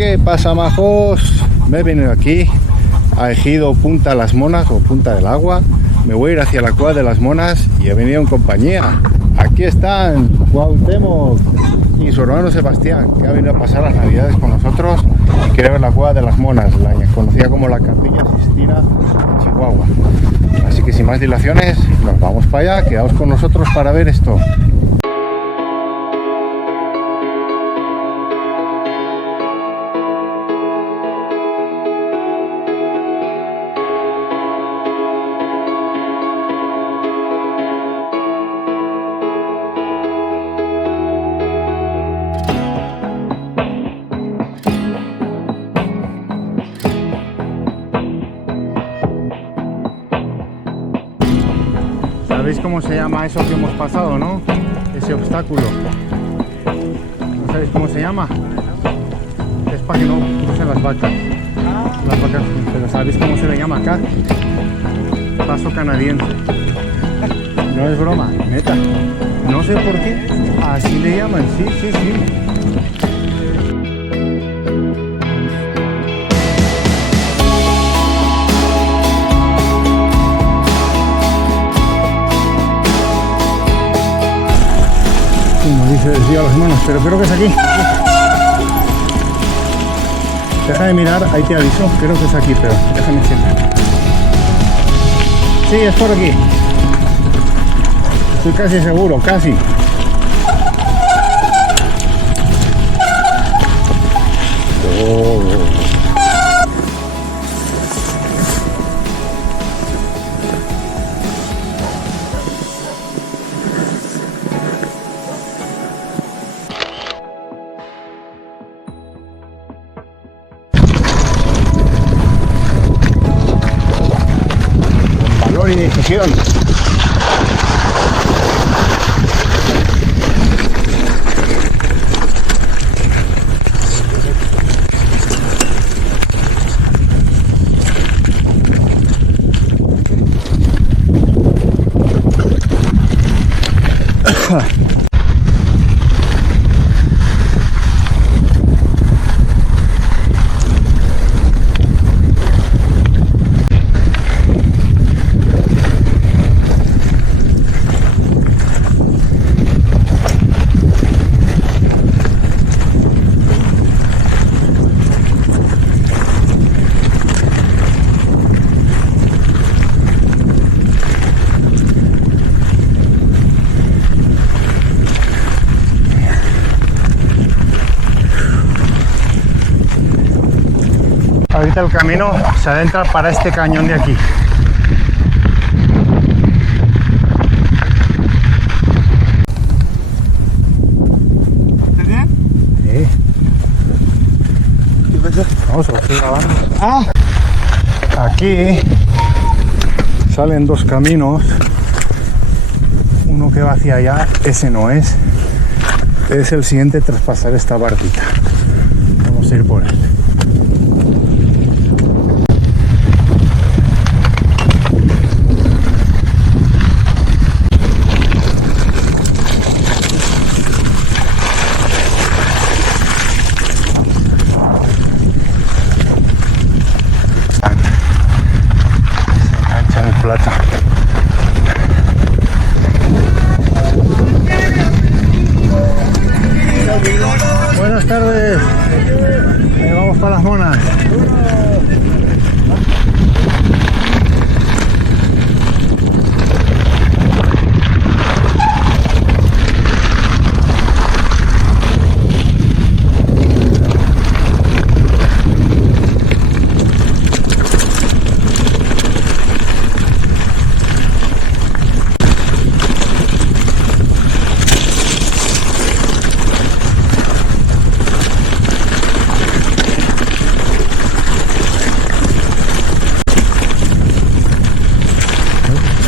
¿Qué pasa, majos? Me he venido aquí a Ejido Punta Las Monas o Punta del Agua. Me voy a ir hacia la Cueva de las Monas y he venido en compañía. Aquí están Cuauhtémoc y su hermano Sebastián, que ha venido a pasar las navidades con nosotros y quiere ver la Cueva de las Monas, la conocida como la Capilla Sixtina de Chihuahua. Así que sin más dilaciones, nos vamos para allá, quedaos con nosotros para ver esto. ¿Sabéis cómo se llama eso que hemos pasado, no? Ese obstáculo. ¿No sabéis cómo se llama? Es para que no crucen las vacas. Pero ¿sabéis cómo se le llama acá? Paso canadiense. No es broma, neta. No sé por qué. Así le llaman, sí. Como dice desvío a los manos, pero creo que es aquí. Deja de mirar, ahí te aviso, creo que es aquí, pero déjame checar. Sí, es por aquí. Estoy casi seguro, casi. Valor y decisión. Ahorita el camino se adentra para este cañón de aquí. ¿Estás bien? Sí. ¿Qué pasa? Vamos, lo estoy grabando. Aquí salen dos caminos. Uno que va hacia allá, ese no es. Es el siguiente tras pasar esta bardita. Vamos a ir por él. Plata. Buenas tardes. Vamos para las Monas.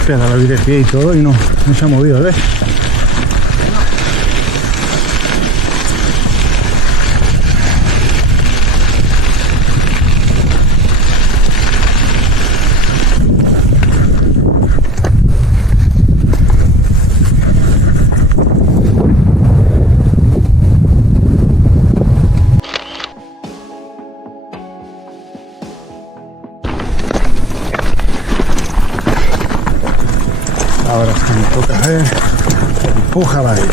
Espera, la vi de pie y todo y no se ha movido, ¿ves? Ahora es que me toca hacer empuja la bici.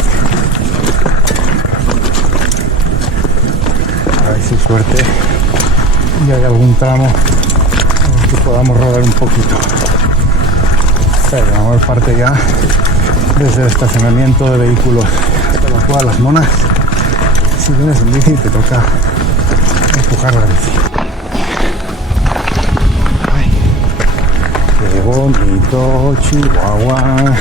A ver si suerte y hay algún tramo en el que podamos rodar un poquito. Pero la mayor parte ya desde el estacionamiento de vehículos hasta la cual las monas, si vienes en bici te toca empujar la bici. Ay, qué bonito Chihuahua.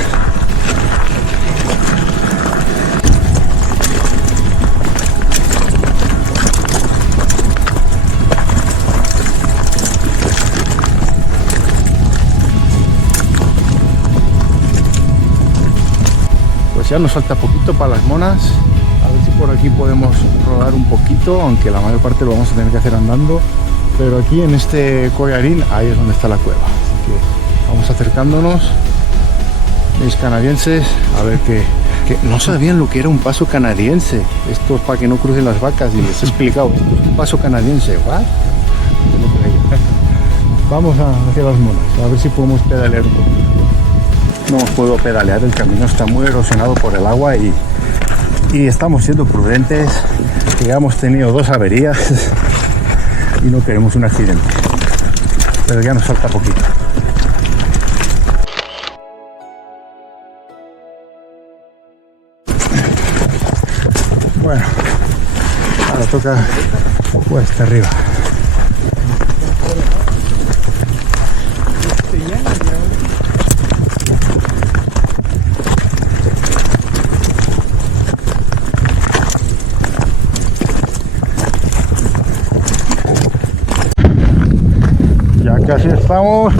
Ya nos falta poquito para las monas, a ver si por aquí podemos rodar un poquito, aunque la mayor parte lo vamos a tener que hacer andando, pero aquí en este collarín, ahí es donde está la cueva, así que vamos acercándonos. Mis canadienses, a ver que no sabían lo que era un paso canadiense, esto es para que no crucen las vacas y les he explicado, esto es un paso canadiense, ¿what? Vamos hacia las monas, a ver si podemos pedalear un poquito. No puedo pedalear, el camino está muy erosionado por el agua y estamos siendo prudentes, que ya hemos tenido 2 averías y no queremos un accidente, pero ya nos falta poquito. Bueno, ahora toca cuesta arriba. Casi estamos.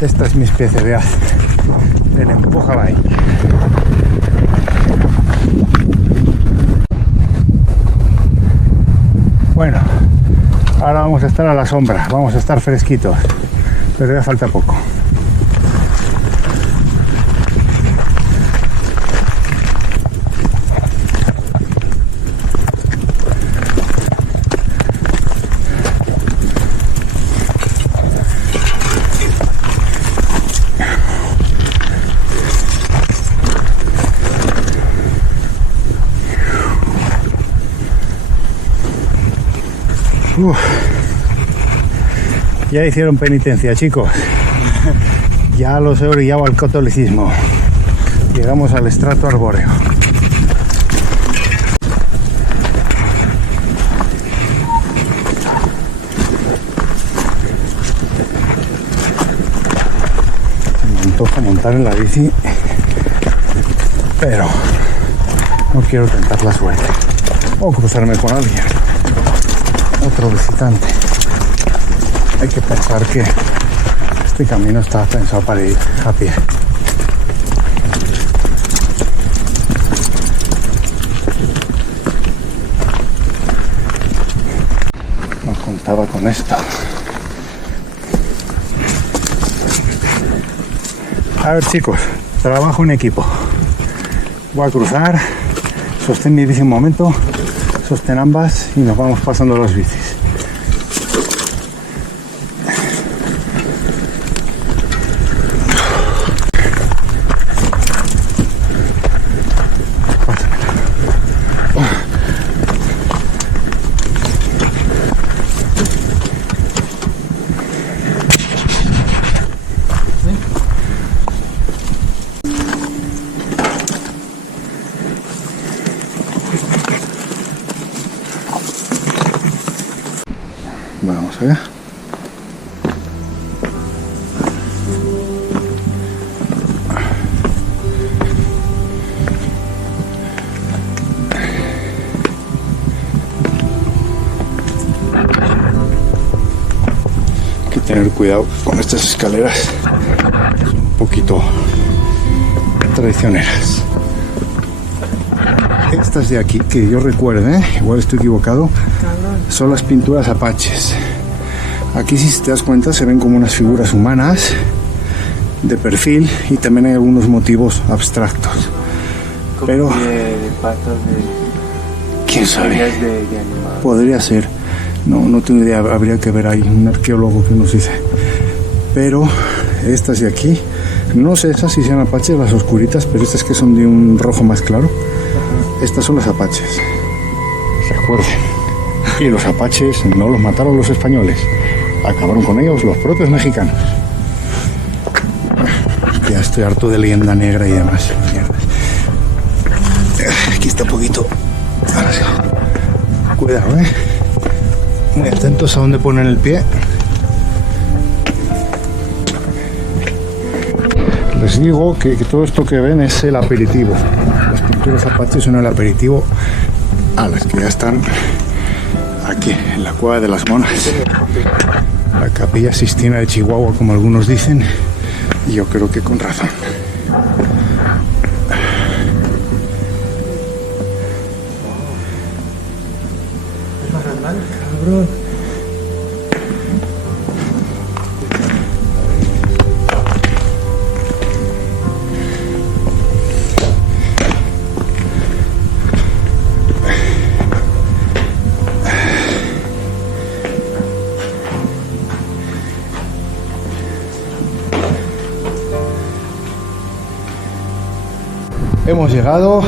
Esta es mi especialidad, el empuja ahí. Bueno, ahora vamos a estar a la sombra, vamos a estar fresquitos, pero ya falta poco. Ya hicieron penitencia, chicos. Ya los he orillado al catolicismo. Llegamos al estrato arbóreo. Me antoja montar en la bici, pero no quiero tentar la suerte o cruzarme con alguien, otro visitante. Hay que pensar que este camino está pensado para ir a pie. No contaba con esto. A ver, chicos, trabajo en equipo. Voy a cruzar, sostén mi bici un momento, sostén ambas y nos vamos pasando las bicis. Vamos allá. Hay que tener cuidado con estas escaleras, son un poquito traicioneras. Estas de aquí, que yo recuerde, igual estoy equivocado, son las pinturas apaches. Aquí, si te das cuenta, se ven como unas figuras humanas de perfil y también hay algunos motivos abstractos. Pero de patas quién sabe. De animal. Podría ser. No tengo idea, habría que ver ahí un arqueólogo que nos dice. Pero estas de aquí, no sé esas si sean apaches, las oscuritas, pero estas que son de un rojo más claro. Estas son las apaches. Recuerden. Y los apaches no los mataron los españoles. Acabaron con ellos los propios mexicanos. Ya estoy harto de leyenda negra y demás. Mierda. Aquí está un poquito. Ahora sí. Cuidado, muy atentos a dónde ponen el pie. Les digo que todo esto que ven es el aperitivo. Las pinturas apaches son el aperitivo a las que ya están aquí, en la Cueva de las Monas. La Capilla Sixtina de Chihuahua, como algunos dicen, y yo creo que con razón. Cabrón. Hemos llegado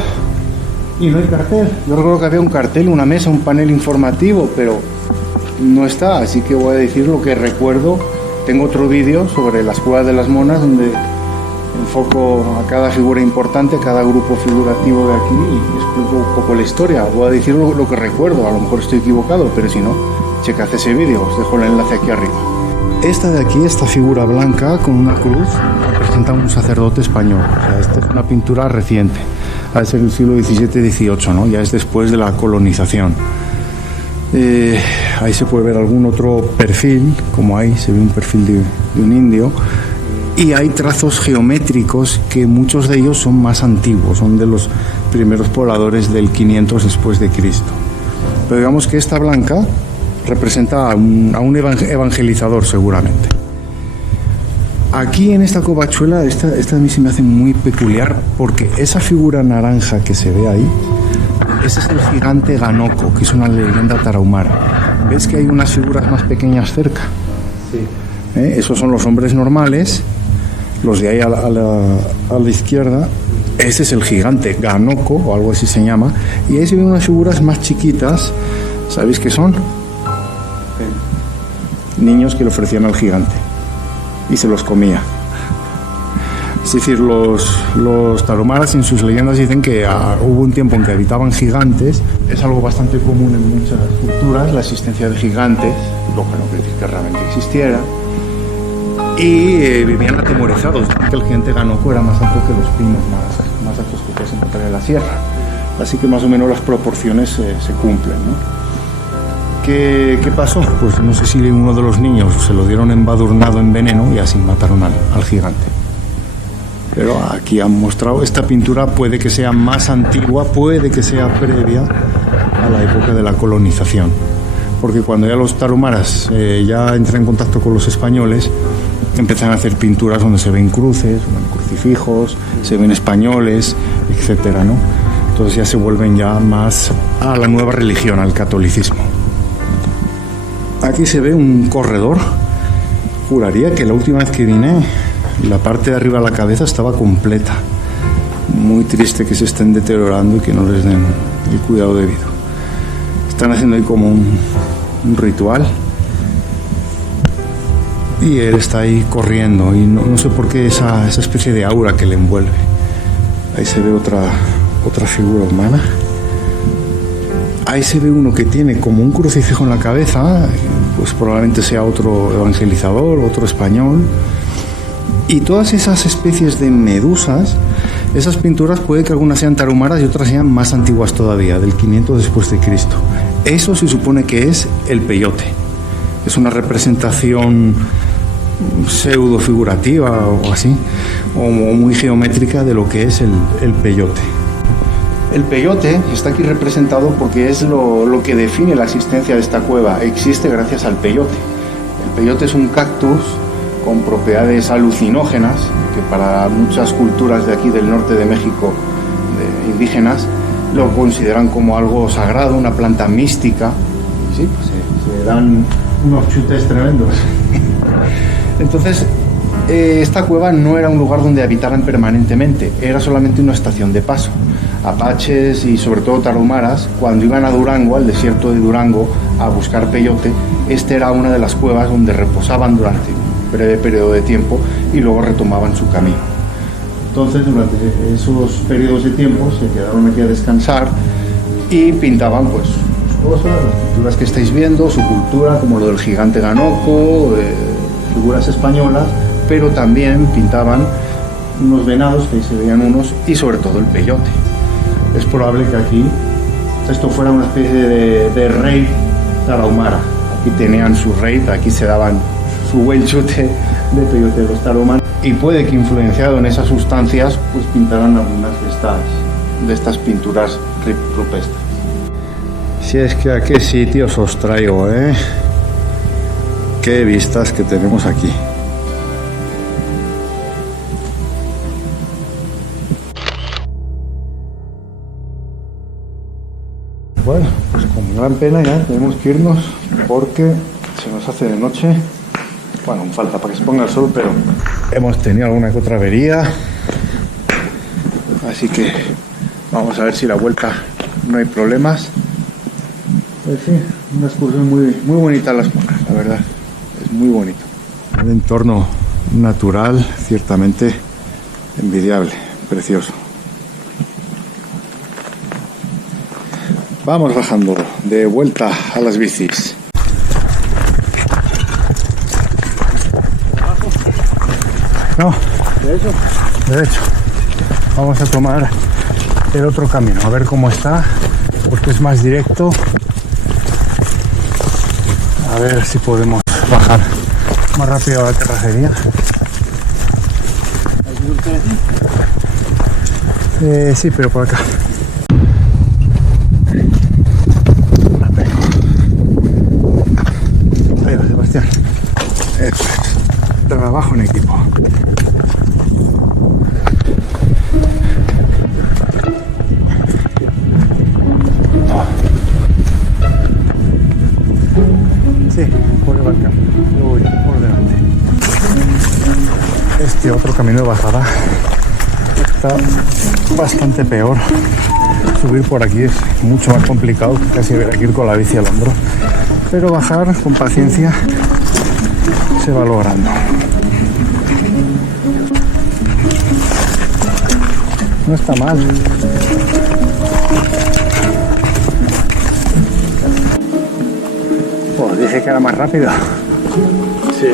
y no hay cartel. Yo recuerdo que había un cartel, una mesa, un panel informativo, pero no está, así que voy a decir lo que recuerdo. Tengo otro vídeo sobre las Cuevas de las Monas donde enfoco a cada figura importante, a cada grupo figurativo de aquí y explico un poco la historia. Voy a decir lo que recuerdo, a lo mejor estoy equivocado, pero si no, checad ese vídeo, os dejo el enlace aquí arriba. Esta de aquí, esta figura blanca con una cruz, representa a un sacerdote español. O sea, esta es una pintura reciente, ha de ser del siglo XVII-XVIII, ¿no? Ya es después de la colonización. Ahí se puede ver algún otro perfil, como ahí se ve un perfil de un indio, y hay trazos geométricos que muchos de ellos son más antiguos, son de los primeros pobladores del 500 después de Cristo. Pero digamos que esta blanca representa a un evangelizador seguramente. Aquí en esta covachuela, esta a mí se me hace muy peculiar porque esa figura naranja que se ve ahí, ese es el gigante Ganoko, que es una leyenda tarahumara. ¿Ves que hay unas figuras más pequeñas cerca? Sí. Esos son los hombres normales, los de ahí a la izquierda. Ese es el gigante Ganoko, o algo así se llama. Y ahí se ven unas figuras más chiquitas. ¿Sabéis qué son? Niños que le ofrecían al gigante y se los comía. Es decir, los tarahumaras en sus leyendas dicen que hubo un tiempo en que habitaban gigantes. Es algo bastante común en muchas culturas, la existencia de gigantes, lo que no quiere decir que realmente existiera, y vivían atemorizados, que el gigante Ganoko era más alto que los pinos más altos que puedes encontrar en la sierra. Así que más o menos las proporciones se cumplen, ¿no? ¿Qué pasó? Pues no sé si uno de los niños se lo dieron embadurnado en veneno y así mataron al gigante. Pero aquí han mostrado, esta pintura puede que sea más antigua, puede que sea previa a la época de la colonización. Porque cuando ya los tarahumaras ya entran en contacto con los españoles, empiezan a hacer pinturas donde se ven cruces, crucifijos, se ven españoles, etcétera, ¿no? Entonces ya se vuelven ya más a la nueva religión, al catolicismo. Aquí se ve un corredor. Juraría que la última vez que vine, la parte de arriba de la cabeza estaba completa. Muy triste que se estén deteriorando y que no les den el cuidado debido. Están haciendo ahí como un ritual. Y él está ahí corriendo y no sé por qué esa especie de aura que le envuelve. Ahí se ve otra figura humana. Ahí se ve uno que tiene como un crucifijo en la cabeza, pues probablemente sea otro evangelizador, otro español. Y todas esas especies de medusas, esas pinturas puede que algunas sean tarahumaras y otras sean más antiguas todavía, del 500 después de Cristo. Eso se supone que es el peyote. Es una representación pseudo figurativa o así, o muy geométrica de lo que es el peyote. El peyote está aquí representado porque es lo que define la existencia de esta cueva. Existe gracias al peyote. El peyote es un cactus con propiedades alucinógenas que para muchas culturas de aquí del norte de México, indígenas, lo consideran como algo sagrado, una planta mística. Y sí, pues se dan unos chutes tremendos. Entonces, esta cueva no era un lugar donde habitaran permanentemente, era solamente una estación de paso. Apaches y sobre todo tarahumaras, cuando iban a Durango, al desierto de Durango, a buscar peyote, esta era una de las cuevas donde reposaban durante un breve periodo de tiempo y luego retomaban su camino. Entonces, durante esos periodos de tiempo se quedaron aquí a descansar y pintaban pues sus cosas, las pinturas que estáis viendo, su cultura, como lo del gigante Ganoco, figuras españolas, pero también pintaban unos venados, que ahí se veían unos, y sobre todo el peyote. Es probable que aquí esto fuera una especie de raid tarahumara. Aquí tenían su raid, aquí se daban su buen chute de peyote de los tarahumaras. Y puede que influenciado en esas sustancias, pues pintaran algunas de estas pinturas rupestres. Si es que a qué sitios os traigo, ¿eh? Qué vistas que tenemos aquí. Bueno, pues con gran pena ya tenemos que irnos porque se nos hace de noche. Bueno, falta para que se ponga el sol, pero hemos tenido alguna que otra avería. Así que vamos a ver si la vuelta no hay problemas. Pues sí, una excursión muy bonita las monas, la verdad. Es muy bonito. Un entorno natural, ciertamente envidiable, precioso. Vamos bajando de vuelta a las bicis. No, derecho. Vamos a tomar el otro camino, a ver cómo está, porque es más directo. A ver si podemos bajar más rápido a la terracería. Sí, pero por acá. Ahí va, Sebastián. Eso es. Trabajo en equipo. Sí, puede marcar. Yo voy por delante. Este otro camino de bajada está bastante peor. Subir por aquí es mucho más complicado, casi habrá que ir con la bici al hombro. Pero bajar con paciencia se va logrando. No está mal. Pues dije que era más rápido. Sí.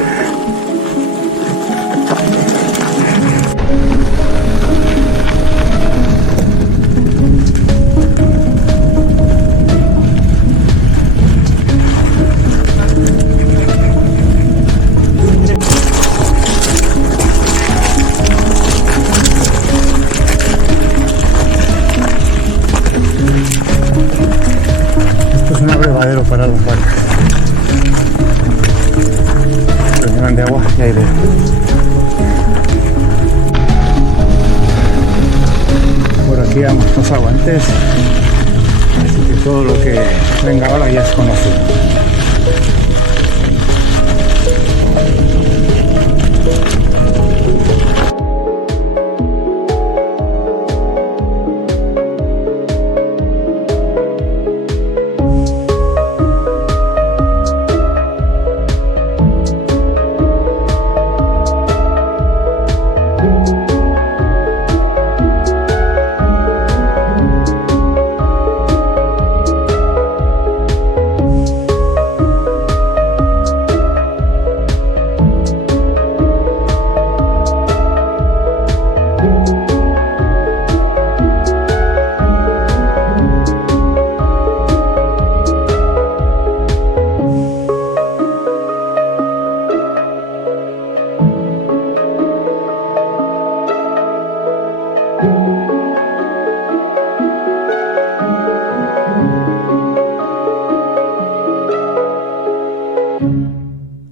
Para las vacas. Lo llenan de agua y aire. Por aquí vamos los aguantes, así que todo lo que venga ahora ya es conocido.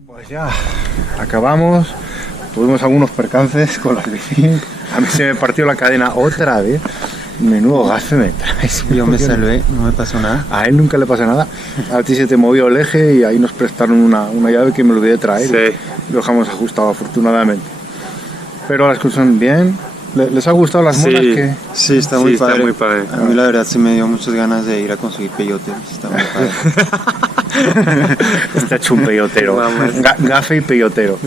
Pues ya acabamos. Tuvimos algunos percances con las bicis. A mí se me partió la cadena otra vez. Menudo gafe me traes. Yo me salvé, no me pasó nada. A él nunca le pasa nada. A ti se te movió el eje y ahí nos prestaron una llave que me lo olvidé traer. Sí. Lo dejamos ajustado afortunadamente. Pero la excursión bien. ¿Les ha gustado las monas? Sí, sí, está muy está padre. muy padre. A mí la verdad se me dio muchas ganas de ir a conseguir peyotes. Está muy padre. Está hecho un peyotero. Vamos. Gafe y peyotero.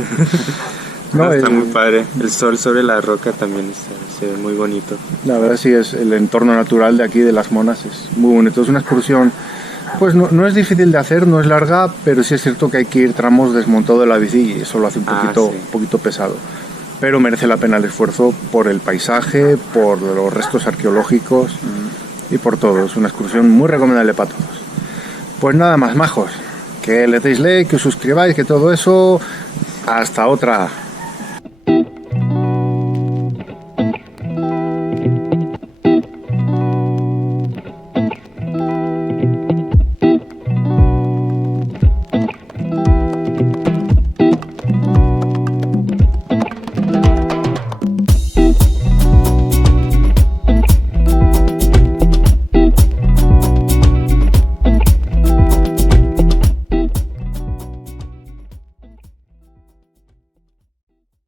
No, está el- muy padre. El sol sobre la roca también se ve muy bonito. La verdad sí es el entorno natural de aquí de las monas es muy bonito. Es una excursión, pues no es difícil de hacer, no es larga, pero sí es cierto que hay que ir tramos desmontado de la bici y eso lo hace un poquito pesado. Pero merece la pena el esfuerzo por el paisaje, por los restos arqueológicos y por todo. Es una excursión muy recomendable para todos. Pues nada más, majos. Que le deis like, que os suscribáis, que todo eso. Hasta otra.